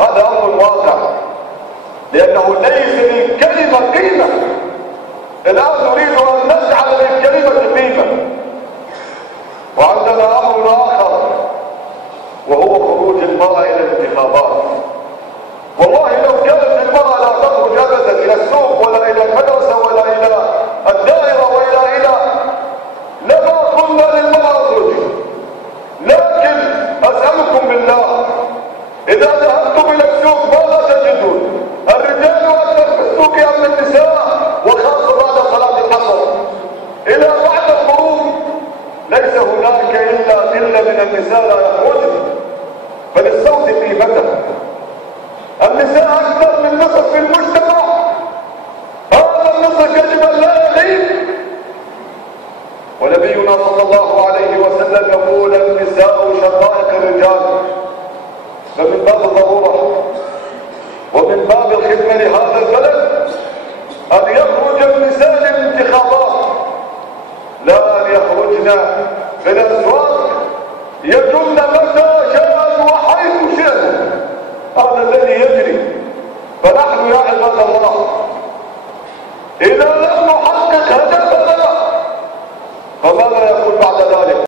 هذا أمر واقع، لأنه ليس للكلمة قيمة. الآن نريد أن نجعل للكلمة قيمة. وعندنا أمر آخر وهو خروج المرأة إلى الانتخابات. والله لو كانت المرأة لا تخرج أبدا إلى السوق ولا إلى المدرسة ولا إلى الدائرة وإلى لما قلنا للمرأة اخرجي. لكن أسألكم بالله، إذا ذهبتم إلى السوق ماذا تجدون؟ الرجال أكثر في السوق أم النساء، وخاصة بعد صلاة العصر إلى بعد الخروج ليس هناك إلا من النساء لا يخرجن، فللصوت قيمته. النساء أكثر من نصف في المجتمع، هذا النصف يجب أن لا يغيب. ونبينا صلى الله عليه وسلم يقول النساء شقائق الرجال، فمن باب الضرورة ومن باب الخدمة لهذا البلد أن يخرج النساء للانتخابات، لا أن يخرجن إلى